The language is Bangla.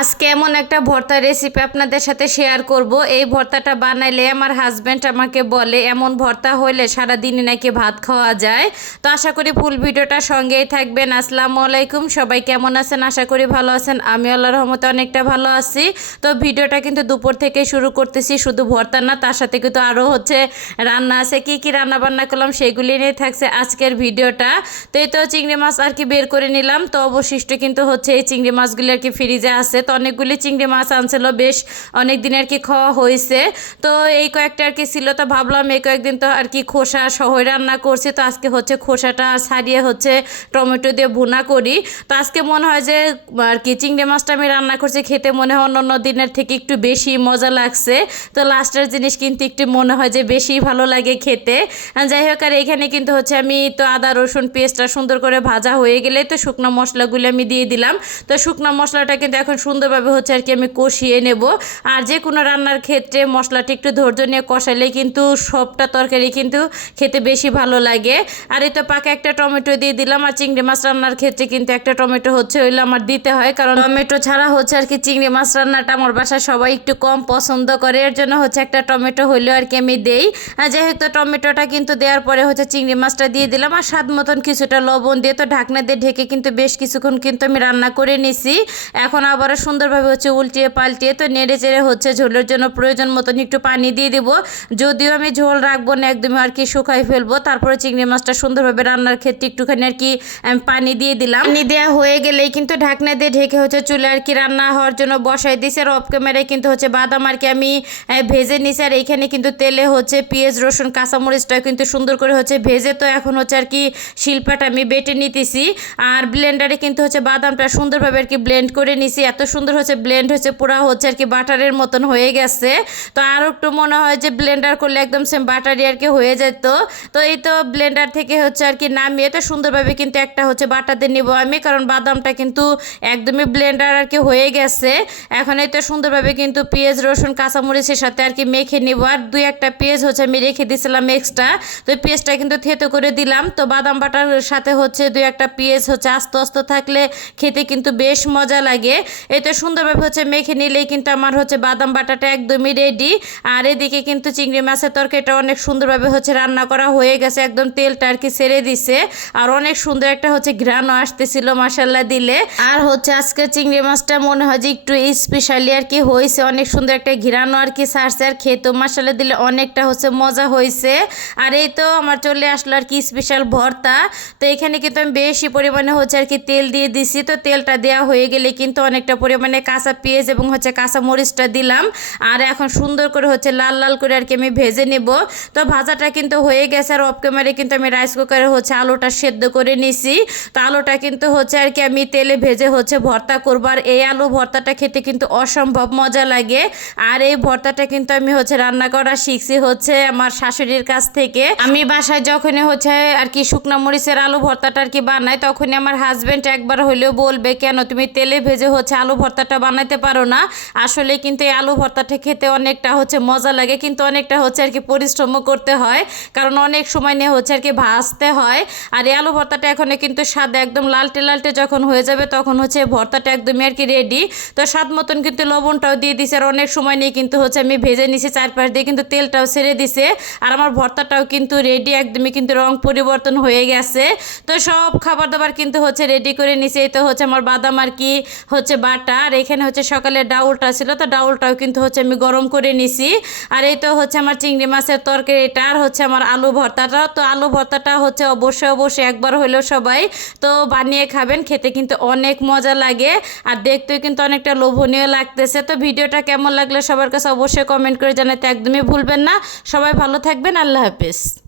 আজকে এমন একটা ভর্তা রেসিপি আপনাদের সাথে শেয়ার করব। এই ভর্তাটা বানাইলে আমার হাজব্যান্ড আমাকে বলে, এমন ভর্তা হইলে সারা দিনই নাকি ভাত খাওয়া যায়। তো আশা করি ফুল ভিডিওটা সঙ্গেই থাকবেন। আসসালামু আলাইকুম। সবাই কেমন আছেন? আশা করি ভালো আছেন। আমি আল্লাহ রহমতে অনেকটা ভালো আছি। তো ভিডিওটা কিন্তু দুপুর থেকে শুরু করতেছি, শুধু ভর্তা না, তার সাথে কিন্তু আরও হচ্ছে রান্না আছে। কি কি রান্না বান্না করলাম সেগুলি নিয়ে থাকছে আজকের ভিডিওটা। তো এই তো চিংড়ি মাছ আর কি বের করে নিলাম। তো অবশিষ্ট কিন্তু হচ্ছে এই চিংড়ি মাছগুলি আর কি ফ্রিজে আছে। তো অনেকগুলি চিংড়ি মাছ আনছিল, বেশ অনেক দিন আর কি খাওয়া হয়েছে। তো এই কয়েকটা আর কি ছিল, তো ভাবলাম এই কয়েকদিন তো আর কি খোসা সহ রান্না করছি। তো আজকে হচ্ছে খোসাটা ছাড়িয়ে হচ্ছে টমেটো দিয়ে ভুনা করি। তো আজকে মনে হয় যে আর কি চিংড়ি মাছটা আমি রান্না করছি, খেতে মনে হয় অন্য অন্য দিনের থেকে একটু বেশি মজা লাগছে। তো লাস্টের জিনিস কিন্তু একটু মনে হয় যে বেশি ভালো লাগে খেতে। যাই হোক, আর এখানে কিন্তু হচ্ছে আমি তো আদা, রসুন, পেস্টটা সুন্দর করে ভাজা হয়ে গেলে তো শুকনো মশলাগুলো আমি দিয়ে দিলাম। তো শুকনো মশলাটা কিন্তু এখন সুন্দরভাবে হচ্ছে আর কি আমি কষিয়ে নেব। আর যে কোনো রান্নার ক্ষেত্রে মশলাটি একটু ধৈর্য নিয়ে কষাইলে কিন্তু সবটা তরকারি কিন্তু খেতে বেশি ভালো লাগে। আর এই তো পাকে একটা টমেটো দিয়ে দিলাম, আর চিংড়ি মাছ রান্নার ক্ষেত্রে কিন্তু একটা টমেটো হচ্ছে হইলে আমার দিতে হয়। কারণ টমেটো ছাড়া হচ্ছে আর কি চিংড়ি মাছ রান্নাটা আমার বাসায় সবাই একটু কম পছন্দ করে। এর জন্য হচ্ছে একটা টমেটো হইলেও আর কি আমি দেই। আর যেহেতু টমেটোটা কিন্তু দেওয়ার পরে হচ্ছে চিংড়ি মাছটা দিয়ে দিলাম, আর স্বাদ মতন কিছুটা লবণ দিয়ে তো ঢাকনা দিয়ে ঢেকে কিন্তু বেশ কিছুক্ষণ কিন্তু আমি রান্না করে নিছি। এখন আবারও সুন্দরভাবে হচ্ছে উল্টিয়ে পাল্টিয়ে তো নেড়ে চেড়ে হচ্ছে ঝোলের জন্য প্রয়োজন মতন একটু পানি দিয়ে দিব। যদিও আমি ঝোল রাখব না, একদমই আর কি শুকাই ফেলব। তারপরে চিংড়ি মাছটা সুন্দরভাবে রান্নার ক্ষেত্রে একটুখানি আর কি পানি দিয়ে দিলাম। পানি দেওয়া হয়ে গেলেই কিন্তু ঢাকনা দিয়ে ঢেকে হচ্ছে চুলে আর কি রান্না হওয়ার জন্য বসাই দিয়েছি আর অফ ক্যামেরায় কিন্তু হচ্ছে বাদাম আর কি আমি ভেজে নিছি। আর এখানে কিন্তু তেলে হচ্ছে পেঁয়াজ, রসুন কাঁচামরিচটা কিন্তু সুন্দর করে হচ্ছে ভেজে তো এখন হচ্ছে আর কি শিল্পাটা আমি বেটে নিতেছি। আর ব্লেন্ডারে কিন্তু হচ্ছে বাদামটা সুন্দরভাবে আর কি ব্লেন্ড করে নিছি। এত সুন্দর হচ্ছে ব্লেন্ড হচ্ছে পুরা হচ্ছে আর কি বাটারের মতন হয়ে গেছে। তো আর একটু মনে হয় যে ব্লেন্ডার করলে একদম সেম বাটারি আর কি হয়ে যেত। তো এই তো ব্লেন্ডার থেকে হচ্ছে আর কি নামিয়ে তো সুন্দরভাবে কিন্তু একটা হচ্ছে বাটাতে নিব আমি, কারণ বাদামটা কিন্তু একদমই ব্লেন্ডার আর কি হয়ে গেছে। এখন এই তো সুন্দরভাবে কিন্তু পেঁয়াজ, রসুন, কাঁচামরিচের সাথে আর কি মেখে নিব। আর দুই একটা পেঁয়াজ হচ্ছে আমি রেখে দিয়েছিলাম এক্সট্রা তো পেঁয়াজটা কিন্তু থেতো করে দিলাম। তো বাদাম বাটার সাথে হচ্ছে দুই একটা পেঁয়াজ হচ্ছে আস্তে আস্তে থাকলে খেতে কিন্তু বেশ মজা লাগে। এই তো সুন্দরভাবে হচ্ছে মেখে নিলেই কিন্তু আমার হচ্ছে বাদাম বাটাটা একদমই রেডি আর এদিকে কিন্তু চিংড়ি মাছের তরকারিটা অনেক সুন্দরভাবে হচ্ছে রান্না করা হয়ে গেছে, একদম তেলটা আর কি সেরে দিছে। আর অনেক সুন্দর একটা হচ্ছে ঘ্রাণও আসতেছিল মাসাল্লাহ দিলে। আর হচ্ছে আজকে চিংড়ি মাছটা মনে হয় যে একটু স্পেশালি আর কি হয়েছে, অনেক সুন্দর একটা ঘিরানো আর কি সারছে আর খেতেও মাসাল্লাহ দিলে অনেকটা হচ্ছে মজা হয়েছে। আর এই তো আমার চলে আসলো আর কি স্পেশাল ভর্তা। তো এখানে কিন্তু আমি বেশি পরিমাণে হচ্ছে আর কি তেল দিয়ে দিছি। তো তেলটা দেওয়া হয়ে গেলে কিন্তু অনেকটা পরিমাণে কাঁচা পেঁয়াজ এবং হচ্ছে কাঁচা মরিচটা দিলাম। আর এখন সুন্দর করে হচ্ছে লাল লাল করে আর কি আমি ভেজে নেব। তো ভাজাটা কিন্তু হয়ে গেছে আর অফ ক্যামেরায় কিন্তু আমি রাইস কুকারে হচ্ছে আলুটা সেদ্ধ করে নিছি। তো আলুটা কিন্তু হচ্ছে আর কি আমি তেলে ভেজে হচ্ছে ভর্তা করব। আর এই আলু ভর্তাটা খেতে কিন্তু অসম্ভব মজা লাগে। আর এই ভর্তাটা কিন্তু আমি হচ্ছে রান্না করা শিখছি হচ্ছে আমার শাশুড়ির কাছ থেকে। আমি বাসায় যখনই হচ্ছে আর কি শুকনো মরিচের আলু ভর্তাটা আর কি বানাই, তখনই আমার হাজবেন্ড একবার হলেও বলবে, কেন তুমি তেলে ভেজে হচ্ছে আলু ভর্তাটা বানাইতে পারো না। আসলে কিন্তু এই আলু ভর্তাটা খেতে অনেকটা হচ্ছে মজা লাগে, কিন্তু অনেকটা হচ্ছে আর কি পরিশ্রমও করতে হয়, কারণ অনেক সময় নিয়ে হচ্ছে আর কি ভাজতে হয়। আর এই আলু ভর্তাটা এখন কিন্তু স্বাদ একদম লালটে লালটে যখন হয়ে যাবে তখন হচ্ছে ভর্তাটা একদমই আর কি রেডি তো স্বাদ মতন কিন্তু লবণটাও দিয়ে দিছে, আর অনেক সময় নিয়ে কিন্তু হচ্ছে আমি ভেজে নিছি চারপাশ দিয়ে, কিন্তু তেলটাও ছেড়ে দিছে। আর আমার ভর্তাটাও কিন্তু রেডি একদমই কিন্তু রং পরিবর্তন হয়ে গেছে। তো সব খাবার দাবার কিন্তু হচ্ছে রেডি করে নিছে, এই তো হচ্ছে আমার বাদাম আর কি হচ্ছে বাটা আর এখানে হচ্ছে সকালে ডাউলটা ছিল, তো ডাউলটাও কিন্তু হচ্ছে আমি গরম করে নিছি। আর এই তো হচ্ছে আমার চিংড়ি মাছের তরকারি এটা আর হচ্ছে আমার আলু ভর্তাটা। তো আলু ভর্তাটা হচ্ছে অবশ্যই অবশ্যই একবার হলেও সবাই তো বানিয়ে খাবেন, খেতে কিন্তু অনেক মজা লাগে। আর দেখতেও কিন্তু অনেকটা লোভনীয় লাগতেছে। তো ভিডিওটা কেমন লাগলে সবার কাছে অবশ্যই কমেন্ট করে জানাতে একদমই ভুলবেন না। সবাই ভালো থাকবেন, আল্লাহ হাফিজ।